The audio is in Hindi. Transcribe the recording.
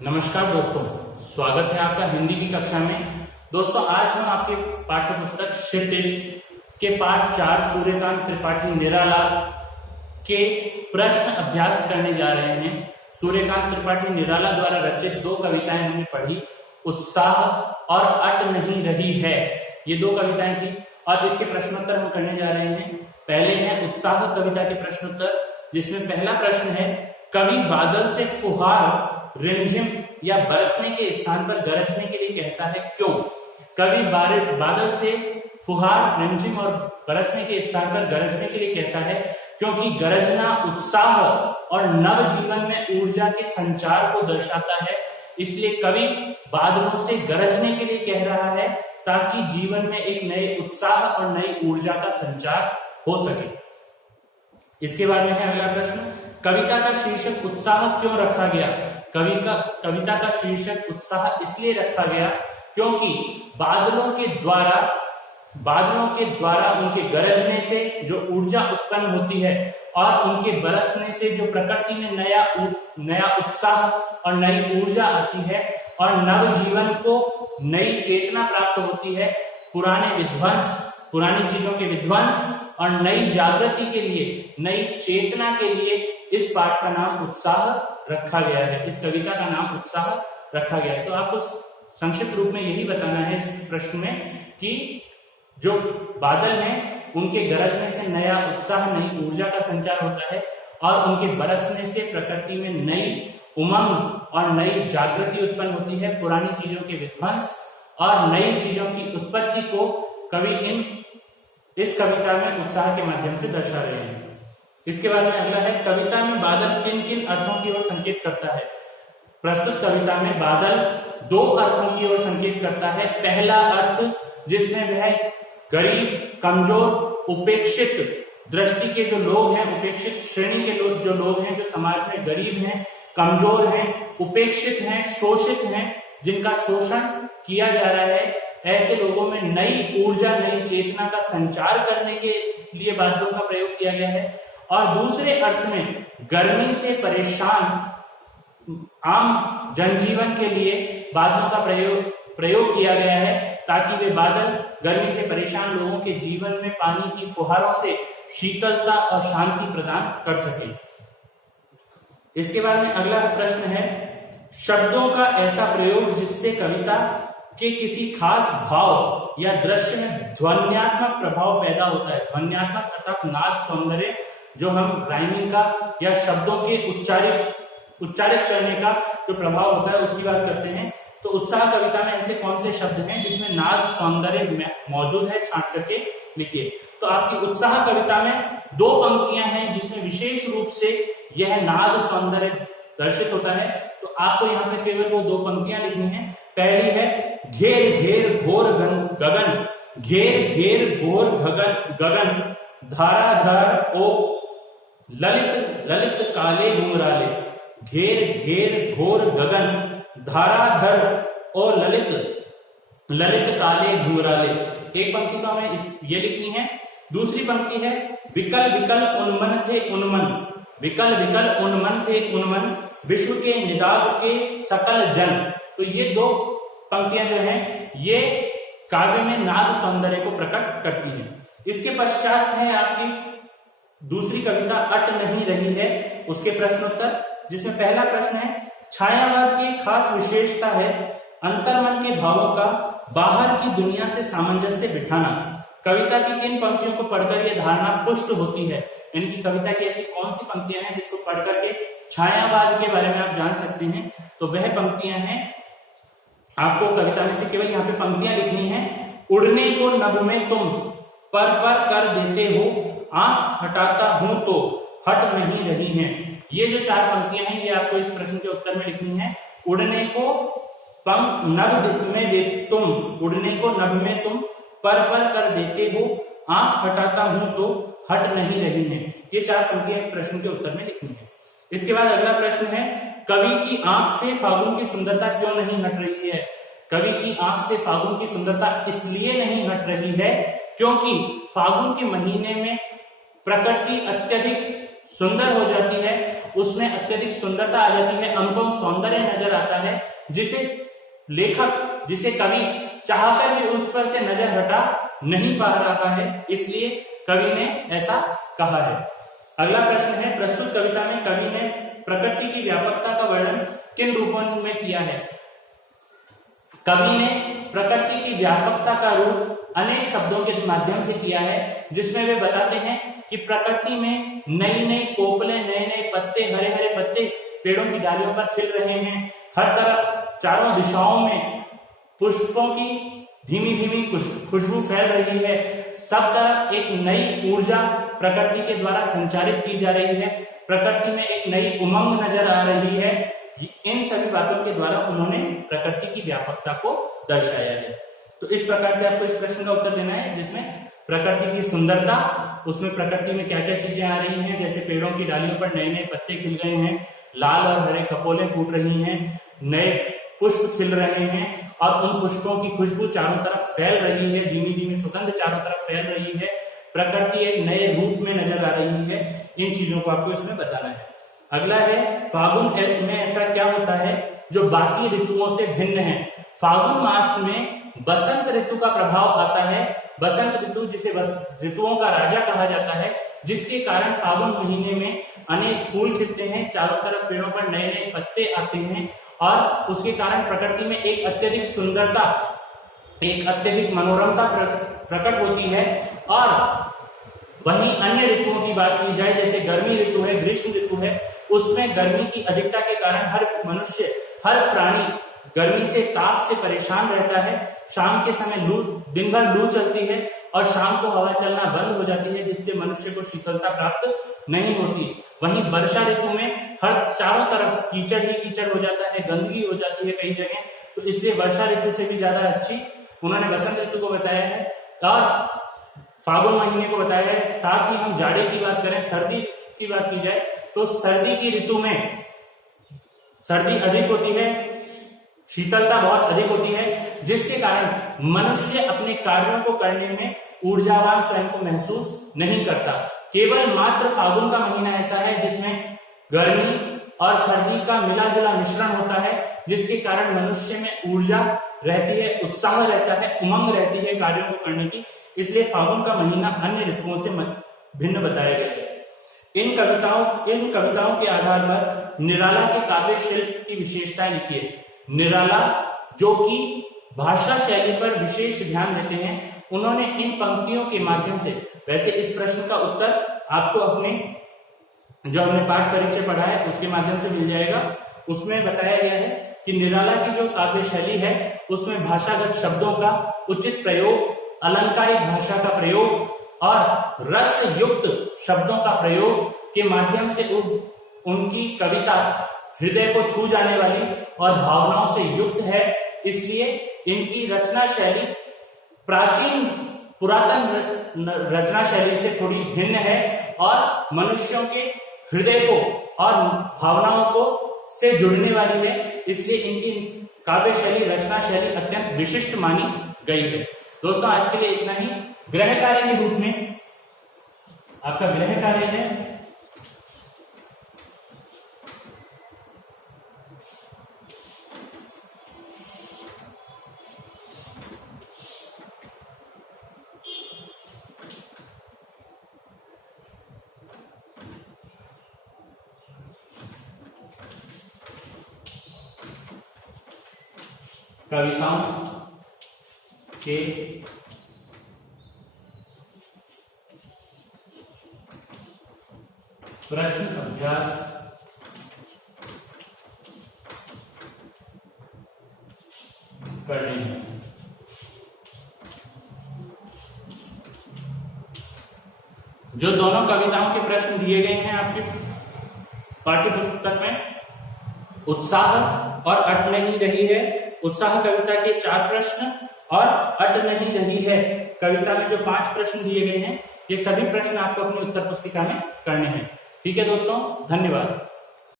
नमस्कार दोस्तों, स्वागत है आपका हिंदी की कक्षा में। दोस्तों, आज हम आपके पाठ्य पुस्तक क्षितिज के पाठ 4 सूर्यकांत त्रिपाठी निराला के प्रश्न अभ्यास करने जा रहे हैं। सूर्यकांत त्रिपाठी निराला द्वारा रचित 2 कविताएं हमने पढ़ी, उत्साह और अट नहीं रही है। ये 2 कविताएं थी और इसके प्रश्नोत्तर हम करने जा रहे हैं। पहले है उत्साह कविता के प्रश्नोत्तर, जिसमें पहला प्रश्न है, कवि बादल से फुहार, रिमझिम या बरसने के स्थान पर गरजने के लिए कहता है, क्यों? कवि बादल से फुहार, रिमझिम और बरसने के स्थान पर गरजने के लिए कहता है क्योंकि गरजना उत्साह और नव जीवन में ऊर्जा के संचार को दर्शाता है। इसलिए कवि बादलों से गरजने के लिए कह रहा है ताकि जीवन में एक नए उत्साह और नई ऊर्जा का संचार हो सके। इसके बाद में है अगला प्रश्न, कविता का शीर्षक उत्साह क्यों रखा गया? कविता का शीर्षक उत्साह इसलिए रखा गया क्योंकि बादलों के द्वारा उनके गरजने से जो ऊर्जा उत्पन्न होती है और उनके बरसने से जो प्रकृति में नया उत्साह और नई ऊर्जा आती है और नव जीवन को नई चेतना प्राप्त होती है। पुरानी चीजों के विध्वंस और नई जागृति के लिए, नई चेतना के लिए इस पाठ का नाम उत्साह रखा गया है। इस कविता का नाम उत्साह रखा गया है। तो आपको संक्षिप्त रूप में यही बताना है इस प्रश्न में कि जो बादल हैं उनके गरजने से नया उत्साह, नई ऊर्जा का संचार होता है और उनके बरसने से प्रकृति में नई उमंग और नई जागृति उत्पन्न होती है। पुरानी चीजों के विध्वंस और नई चीजों की उत्पत्ति को कवि इस कविता में उत्साह के माध्यम से दर्शा रहे हैं। इसके बाद में अगला है, कविता में बादल किन किन अर्थों की ओर संकेत करता है? प्रस्तुत कविता में बादल 2 अर्थों की ओर संकेत करता है। पहला अर्थ जिसमें वह गरीब, कमजोर, उपेक्षित दृष्टि के जो लोग हैं, उपेक्षित श्रेणी के जो लोग हैं, जो समाज में गरीब हैं, कमजोर हैं, उपेक्षित हैं, शोषित हैं, जिनका शोषण किया जा रहा है, ऐसे लोगों में नई ऊर्जा, नई चेतना का संचार करने के लिए बादलों का प्रयोग किया गया है। और दूसरे अर्थ में गर्मी से परेशान आम जनजीवन के लिए बादलों का प्रयोग किया गया है ताकि वे बादल गर्मी से परेशान लोगों के जीवन में पानी की फुहारों से शीतलता और शांति प्रदान कर सके। इसके बाद में अगला प्रश्न है, शब्दों का ऐसा प्रयोग जिससे कविता के किसी खास भाव या दृश्य में ध्वन्यात्मक प्रभाव पैदा होता है। ध्वन्यात्मक अर्थात नाद सौंदर्य, जो हम राइमिंग का या शब्दों के उच्चारित करने का जो प्रभाव होता है उसकी बात करते हैं। तो उत्साह कविता में ऐसे कौन से शब्द हैं जिसमें नाद सौंदर्य मौजूद है? छांट करके लिखिए। तो आपकी उत्साह कविता में 2 पंक्तियां हैं जिसमें विशेष रूप से यह नाद सौंदर्य दर्शित होता है। तो आपको यहाँ पे केवल वो 2 पंक्तियां लिखनी है। पहली है, घेर घेर घोर गगन, घेर घेर घोर गगन, धाराधर ओ ललित ललित काले घुंघराले। घेर घेर घोर गगन, धाराधर ओ ललित ललित काले घुंघराले। एक पंक्ति तो हमें ये लिखनी है। दूसरी पंक्ति है, विकल विकल उन्मन थे उन्मन, विकल विकल उन्मन थे उन्मन, विश्व के निदाग के सकल जन। तो ये 2 पंक्तियां जो हैं ये काव्य में नाद सौंदर्य को प्रकट करती हैं। इसके पश्चात है आपकी दूसरी कविता अट नहीं रही है, उसके प्रश्नोत्तर, जिसमें पहला प्रश्न है, छायावाद की खास विशेषता है अंतर्मन के भावों का बाहर की दुनिया से सामंजस्य बिठाना। कविता की किन पंक्तियों को पढ़कर यह धारणा पुष्ट होती है? इनकी कविता की ऐसी कौन सी पंक्तियां हैं जिसको पढ़ करके छायावाद के बारे में आप जान सकते हैं? तो वह पंक्तियां हैं, आपको कविता में से केवल यहाँ पे पंक्तियां लिखनी है। उड़ने को नभ में तुम पर कर देते हो, आंख हटाता हूं तो हट नहीं रही हैं। ये जो 4 पंक्तियां हैं ये आपको इस प्रश्न के उत्तर में लिखनी है। उड़ने को नभ में तुम, उड़ने को नभ में तुम पर कर देते हो, आंख हटाता हूं तो हट नहीं रही हैं। ये 4 पंक्तियां इस प्रश्न के उत्तर में लिखनी है। इसके बाद अगला प्रश्न है, कवि की आंख से फागुन की सुंदरता क्यों नहीं हट रही है? कवि की आंख से फागुन की सुंदरता इसलिए नहीं हट रही है क्योंकि फागुन के महीने में प्रकृति अत्यधिक सुंदर हो जाती है उसमें अत्यधिक सुंदरता आ जाती है, अनुपम सौंदर्य नजर आता है, जिसे लेखक, जिसे कवि चाहकर भी उस पर से नजर हटा नहीं पा रहा है, इसलिए कवि ने ऐसा कहा है। अगला प्रश्न है, प्रस्तुत कविता में कवि ने प्रकृति की व्यापकता का वर्णन किन रूपों में किया है? कवि ने प्रकृति की व्यापकता का रूप अनेक शब्दों के माध्यम से किया है, जिसमें वे बताते हैं कि प्रकृति में नई नई कोपले, नए नए पत्ते, हरे हरे पत्ते पेड़ों की डालियों पर खिल रहे हैं। हर तरफ चारों दिशाओं में पुष्पों की धीमी धीमी खुशबू फैल रही है। सब तरफ एक नई ऊर्जा प्रकृति के द्वारा संचारित की जा रही है। प्रकृति में एक नई उमंग नजर आ रही है। इन सभी बातों के द्वारा उन्होंने प्रकृति की व्यापकता को दर्शाया है। तो इस प्रकार से आपको इस प्रश्न का उत्तर देना है, जिसमें प्रकृति की सुंदरता, उसमें प्रकृति में क्या क्या चीजें आ रही हैं, जैसे पेड़ों की डालियों पर नए नए पत्ते खिल गए हैं, लाल और हरे कपोले फूट रही हैं, नए पुष्प खिल रहे हैं और उन पुष्पों की खुशबू चारों तरफ फैल रही है, धीमी धीमी सुगंध चारों तरफ फैल रही है। प्रकृति एक नए रूप में नजर आ रही है। इन चीजों को आपको इसमें बताना है। अगला है, फागुन में ऐसा क्या होता है जो बाकी ऋतुओं से भिन्न है? फागुन मास में बसंत ऋतु का प्रभाव आता है। बसंत ऋतु, जिसे ऋतुओं का राजा कहा जाता है, जिसके कारण फागुन महीने में अनेक फूल खिलते हैं, चारों तरफ पेड़ों पर नए नए पत्ते आते हैं और उसके कारण प्रकृति में एक अत्यधिक सुंदरता, एक अत्यधिक मनोरमता प्रकट होती है। और वहीं अन्य ऋतुओं की बात की जाए, जैसे गर्मी ऋतु है, ग्रीष्म ऋतु है, उसमें गर्मी की अधिकता के कारण हर मनुष्य, हर प्राणी गर्मी से, ताप से परेशान रहता है। शाम के समय दिन भर लू चलती है और शाम को हवा चलना बंद हो जाती है, जिससे मनुष्य को शीतलता प्राप्त नहीं होती। वहीं वर्षा ऋतु में हर चारों तरफ कीचड़ ही कीचड़ हो जाता है, गंदगी हो जाती है कई जगह, तो इसलिए वर्षा ऋतु से भी ज्यादा अच्छी उन्होंने बसंत ऋतु को बताया है और फागुन महीने को बताया है। साथ ही हम जाड़े की बात करें, सर्दी की बात की जाए, तो सर्दी की ऋतु में सर्दी अधिक होती है, शीतलता बहुत अधिक होती है, जिसके कारण मनुष्य अपने कार्यों को करने में ऊर्जावान स्वयं को महसूस नहीं करता। केवल मात्र फागुन का महीना ऐसा है जिसमें गर्मी और सर्दी का मिला जुला मिश्रण होता है, जिसके कारण मनुष्य में ऊर्जा रहती है, उत्साह रहता है, उमंग रहती है कार्यों को करने की। इसलिए फागुन का महीना अन्य ऋतुओं से भिन्न बताया गया है। इन कविताओं के आधार पर निराला के काव्य शिल्प की विशेषताएं लिखिए। निराला, जो कि भाषा शैली पर विशेष ध्यान देते हैं, उन्होंने इन पंक्तियों के माध्यम से, वैसे इस प्रश्न का उत्तर आपको अपने जो हमने पाठ परिचय पढ़ा है उसके माध्यम से मिल जाएगा। उसमें बताया गया है कि निराला की जो काव्य शैली है उसमें भाषागत शब्दों का उचित प्रयोग, अलंकारिक भाषा का प्रयोग और रस युक्त शब्दों का प्रयोग के माध्यम से उनकी कविता हृदय को छू जाने वाली और भावनाओं से युक्त है। इसलिए इनकी रचना शैली पुरातन रचना शैली से थोड़ी भिन्न है और मनुष्यों के हृदय को और भावनाओं को से जुड़ने वाली है। इसलिए इनकी काव्य शैली, रचना शैली अत्यंत विशिष्ट मानी गई है। दोस्तों, आज के लिए इतना ही। गृह कार्य के रूप में आपका गृह कार्य है कविताओं के प्रश्न अभ्यास करने हैं। जो दोनों कविताओं के प्रश्न दिए गए हैं आपके पाठ्य पुस्तक में, उत्साह और अट नहीं रही है, उत्साह कविता के 4 प्रश्न और अट नहीं रही है कविता में जो 5 प्रश्न दिए गए हैं, ये सभी प्रश्न आपको अपनी उत्तर पुस्तिका में करने हैं। ठीक है दोस्तों, धन्यवाद।